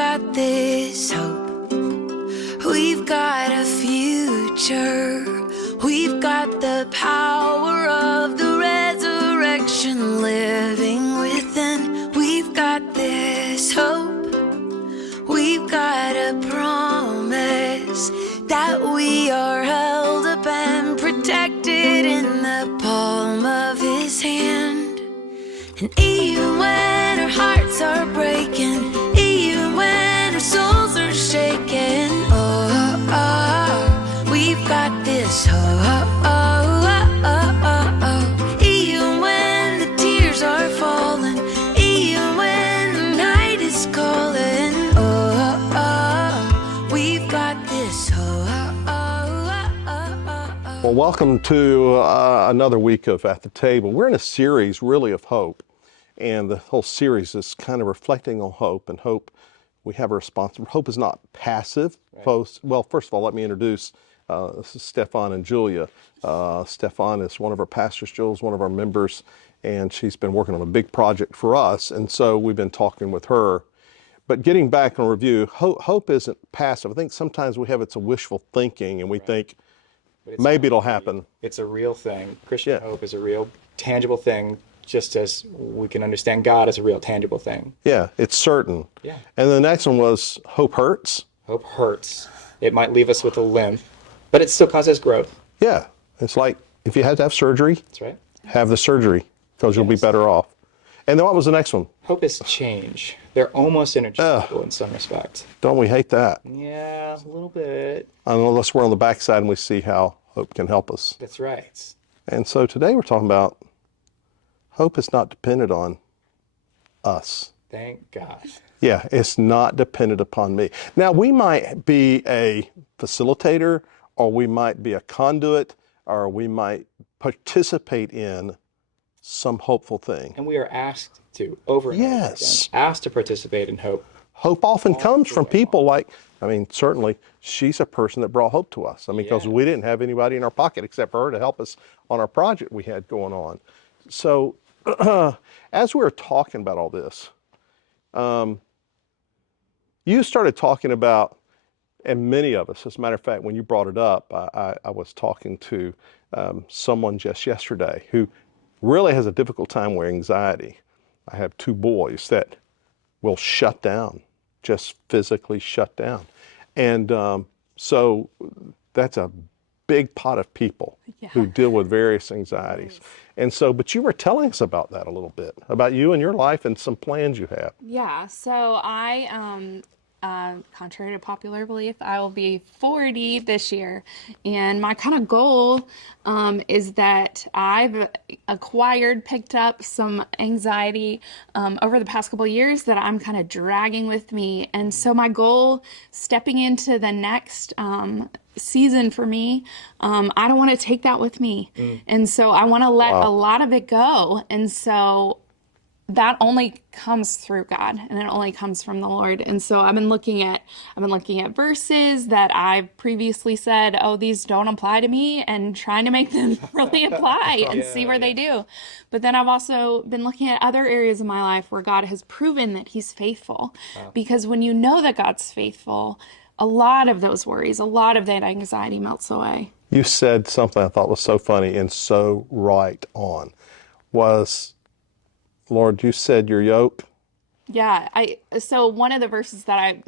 got this hope. We've got a future. We've got the power of the resurrection living within. We've got this hope. We've got a promise that we are held up and protected in the palm of his hand. And even when our hearts are breaking, even when our souls are shaking, we've got this hope. Even when the tears are falling, even when the night is calling, we've got this hope. Well, welcome to another week of At the Table. We're in a series really of hope, and the whole series is kind of reflecting on hope. And hope, we have a response. Hope is not passive. Right. Well, first of all, let me introduce this is Stefan and Julia. Stefan is one of our pastors, Julia's one of our members, and she's been working on a big project for us, and so we've been talking with her. But getting back on review, hope isn't passive. I think sometimes it's a wishful thinking, and we think, maybe it'll happen. It's a real thing. Christian hope is a real, tangible thing, just as we can understand God as a real, tangible thing. Yeah, it's certain. Yeah. And the next one was hope hurts. Hope hurts. It might leave us with a limp, but it still causes growth. Yeah. It's like if you had to have surgery, that's right, have the surgery because you'll be better off. And then what was the next one? Hope is change. They're almost interchangeable in some respect. Don't we hate that? Yeah, a little bit. Unless we're on the backside and we see how hope can help us. That's right. And so today we're talking about hope is not dependent on us. Thank God. Yeah, it's not dependent upon me. Now, we might be a facilitator, or we might be a conduit, or we might participate in some hopeful thing. And we are asked to, over and over again, asked to participate in hope. Hope often comes from people like, certainly she's a person that brought hope to us. Because we didn't have anybody in our pocket except for her to help us on our project we had going on. So as we were talking about all this, you started talking about, and many of us, as a matter of fact, when you brought it up, I was talking to someone just yesterday who really has a difficult time with anxiety. I have two boys that will shut down, just physically shut down. And so that's a big pot of people who deal with various anxieties. And so, but you were telling us about that a little bit, about you and your life and some plans you have. Yeah, so I, contrary to popular belief, I will be 40 this year. And my kind of goal is that I've picked up some anxiety over the past couple of years that I'm kind of dragging with me. And so my goal, stepping into the next season for me, I don't want to take that with me. And so I want to let a lot of it go. And so that only comes through God, and it only comes from the Lord. And so I've been looking at verses that I've previously said, oh, these don't apply to me, and trying to make them really apply and see where they do. But then I've also been looking at other areas of my life where God has proven that he's faithful. Because when you know that God's faithful, a lot of those worries, a lot of that anxiety melts away. You said something I thought was so funny and so right on, was, Lord, you said your yoke. Yeah, so one of the verses that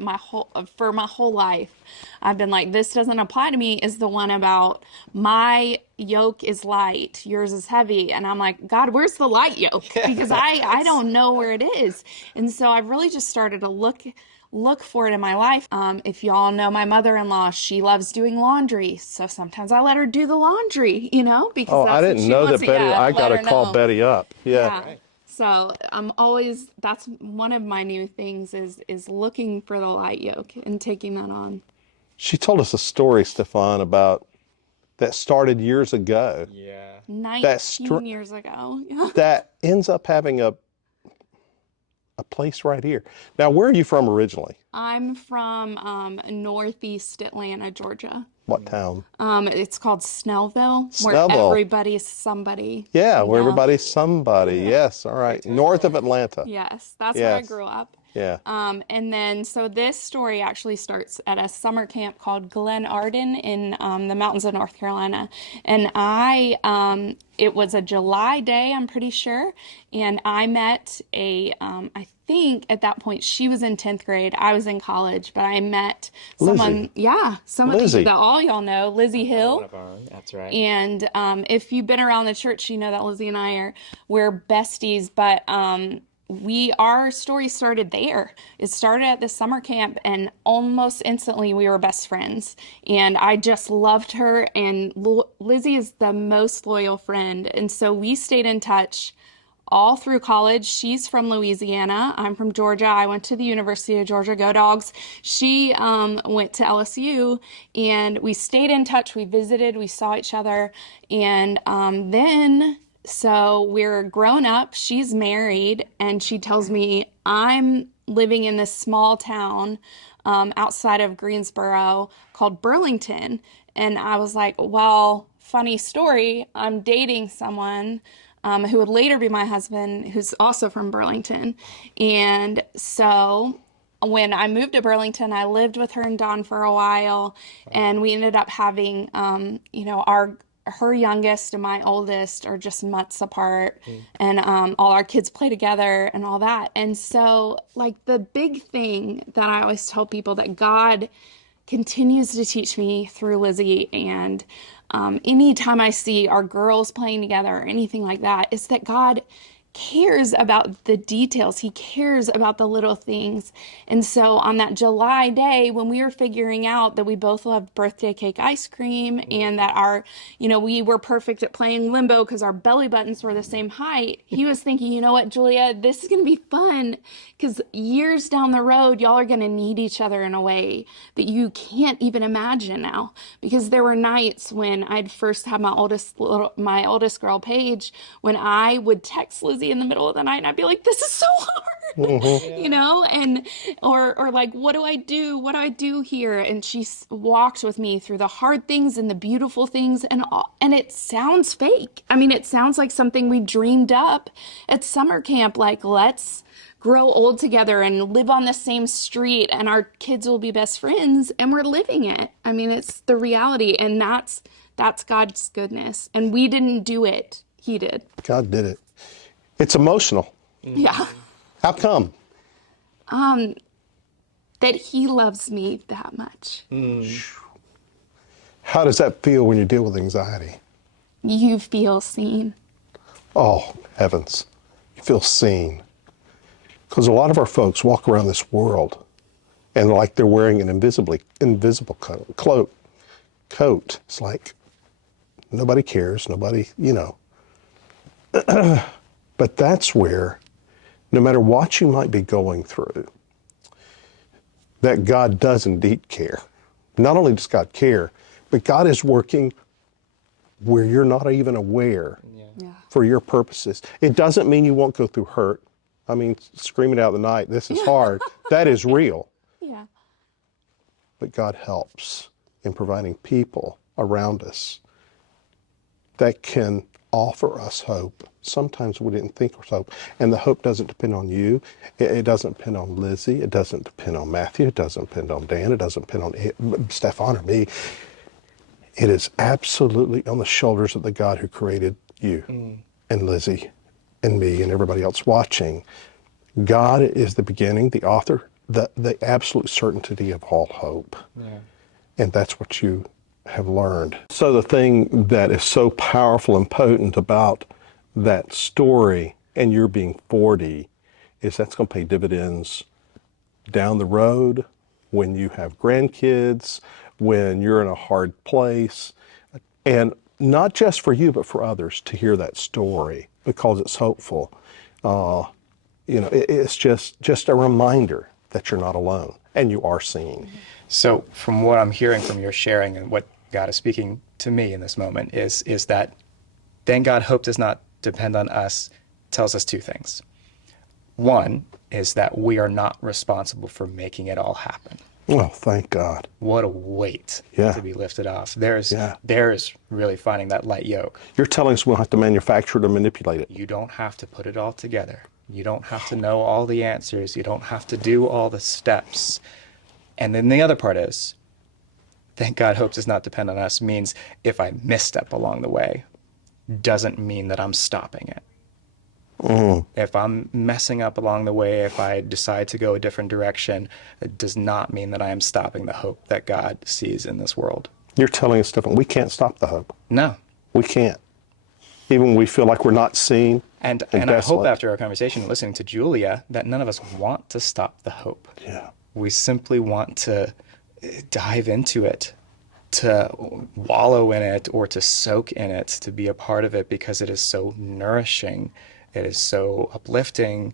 for my whole life, I've been like, this doesn't apply to me, is the one about my yoke is light, yours is heavy. And I'm like, God, where's the light yoke? Because I don't know where it is. And so I've really just started to look for it in my life. If y'all know my mother-in-law, she loves doing laundry. So sometimes I let her do the laundry, because I didn't know that, Betty. I got to call Betty up. Yeah. Right. So that's one of my new things is looking for the light yoke and taking that on. She told us a story, Stefan, about that started years ago. Yeah. 19 years ago. That ends up having a place right here. Now, where are you from originally? I'm from northeast Atlanta, Georgia. What town? It's called Snellville, where everybody's somebody. Yeah, where everybody's somebody. Yes, all right. North of Atlanta. Yes, that's where I grew up. Yeah. And then, so this story actually starts at a summer camp called Glen Arden in the mountains of North Carolina. And it was a July day, I'm pretty sure. And I met I think at that point she was in 10th grade. I was in college, but I met someone, someone Lizzie. that all y'all know, Lizzie Hill. One of our, that's right. And if you've been around the church, you know that Lizzie and I we're besties, but our story started there. It started at the summer camp, and almost instantly we were best friends. And I just loved her, and Lizzie is the most loyal friend. And so we stayed in touch all through college. She's from Louisiana. I'm from Georgia. I went to the University of Georgia, Go Dogs. She went to LSU, and we stayed in touch. We visited, we saw each other. And so we're grown up. She's married, and she tells me, I'm living in this small town outside of Greensboro called Burlington. And I was like, well, funny story. I'm dating someone who would later be my husband, who's also from Burlington. And so when I moved to Burlington, I lived with her and Don for a while, and we ended up having, her youngest and my oldest are just months apart, and all our kids play together and all that. And so, like, the big thing that I always tell people that God continues to teach me through Lizzie, and anytime I see our girls playing together or anything like that, is that God cares about the details. He cares about the little things. And so on that July day, when we were figuring out that we both loved birthday cake ice cream, and that we were perfect at playing limbo because our belly buttons were the same height, he was thinking, you know what, Julia, this is going to be fun, because years down the road, y'all are going to need each other in a way that you can't even imagine now. Because there were nights when I'd first had my oldest girl, Paige, when I would text Lizzie in the middle of the night, and I'd be like, this is so hard, and or like, what do I do here? And she walked with me through the hard things and the beautiful things, and it sounds fake. I mean, it sounds like something we dreamed up at summer camp, like, let's grow old together and live on the same street, and our kids will be best friends, and we're living it. I mean, it's the reality, and that's God's goodness. And we didn't do it. He did. God did it. It's emotional. Yeah. How come? That he loves me that much. How does that feel when you deal with anxiety? You feel seen. Oh, heavens. You feel seen. Because a lot of our folks walk around this world and like they're wearing an invisible coat. It's like nobody cares, nobody, But that's where, no matter what you might be going through, that God does indeed care. Not only does God care, but God is working where you're not even aware for your purposes. It doesn't mean you won't go through hurt. I mean, screaming out the night, this is hard. That is real. Yeah. But God helps in providing people around us that can offer us hope. Sometimes we didn't think was hope. And the hope doesn't depend on you. It doesn't depend on Lizzie. It doesn't depend on Matthew. It doesn't depend on Dan. It doesn't depend on Stefan or me. It is absolutely on the shoulders of the God who created you and Lizzie and me and everybody else watching. God is the beginning, the author, the absolute certainty of all hope. Yeah. And that's what you have learned. So the thing that is so powerful and potent about that story and your being 40 is that's going to pay dividends down the road when you have grandkids, when you're in a hard place, and not just for you, but for others to hear that story because it's hopeful. It's just a reminder that you're not alone and you are seen. So from what I'm hearing from your sharing and what God is speaking to me in this moment is that then God hope does not depend on us tells us two things. One is that we are not responsible for making it all happen. Oh, thank God. What a weight to be lifted off. There's really finding that light yoke. You're telling us we'll have to manufacture it or manipulate it. You don't have to put it all together. You don't have to know all the answers. You don't have to do all the steps. And then the other part is, thank God hope does not depend on us means if I misstep along the way, doesn't mean that I'm stopping it. If I'm messing up along the way, if I decide to go a different direction, it does not mean that I am stopping the hope that God sees in this world. You're telling us different. We can't stop the hope. No. We can't. Even when we feel like we're not seen. And I hope desolate. after our conversation, listening to Julia, that none of us want to stop the hope. Yeah. We simply want to dive into it, to wallow in it, or to soak in it, to be a part of it because it is so nourishing. It is so uplifting.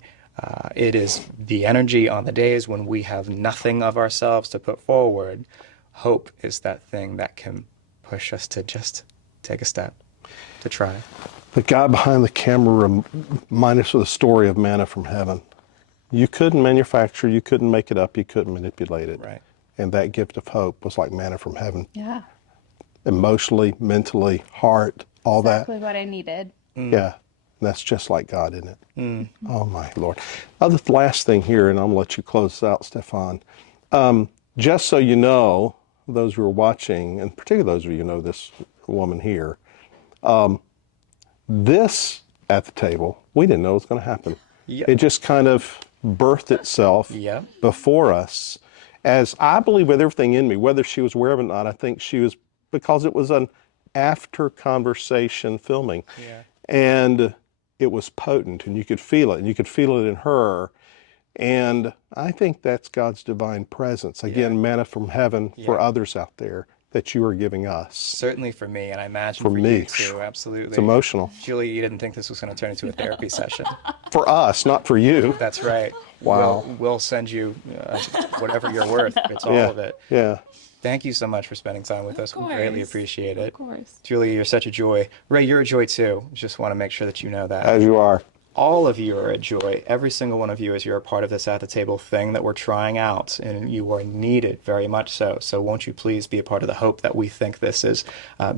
It is the energy on the days when we have nothing of ourselves to put forward. Hope is that thing that can push us to just take a step, to try. The guy behind the camera reminded us of the story of manna from heaven. You couldn't manufacture, you couldn't make it up, you couldn't manipulate it. Right. And that gift of hope was like manna from heaven. Yeah. Emotionally, mentally, heart, all Exactly what I needed. that. Yeah. And that's just like God, isn't it? Oh, my Lord. The last thing here, and I'm going to let you close this out, Stefan. Just so you know, those who are watching, and particularly those of you who know this woman here, this at the table, we didn't know it was going to happen. Yep. It just kind of birthed itself Yep. before us. As I believe with everything in me, whether she was aware of it or not, I think she was, because it was an after conversation filming. Yeah. And it was potent, and you could feel it, and you could feel it in her. And I think that's God's divine presence. Again, manna from heaven for others out there that you are giving us. Certainly for me, and I imagine For for me. you too, absolutely. It's emotional. Julie, you didn't think this was going to turn into a therapy session. For us, not for you. That's right. Wow. We'll send you whatever you're worth. It's all Yeah. of it. Yeah. Thank you so much for spending time with us. We greatly course. appreciate it. Of course. Julie, you're such a joy. Ray, you're a joy too. Just want to make sure that you know that. As you are. All of you are a joy. Every single one of you, as you're a part of this at the table thing that we're trying out, and you are needed very much so. So won't you please be a part of the hope that we think this is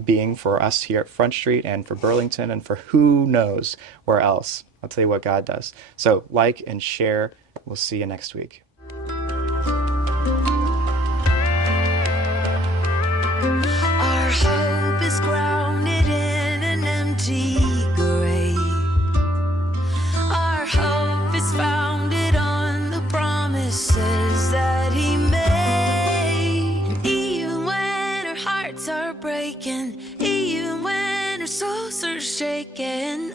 being for us here at Front Street and for Burlington and for who knows where else. I'll tell you what God does. So like and share. We'll see you next week. Our hope is grounded in an empty grave. Our hope is founded on the promises that He made. And even when our hearts are breaking, even when our souls are shaken,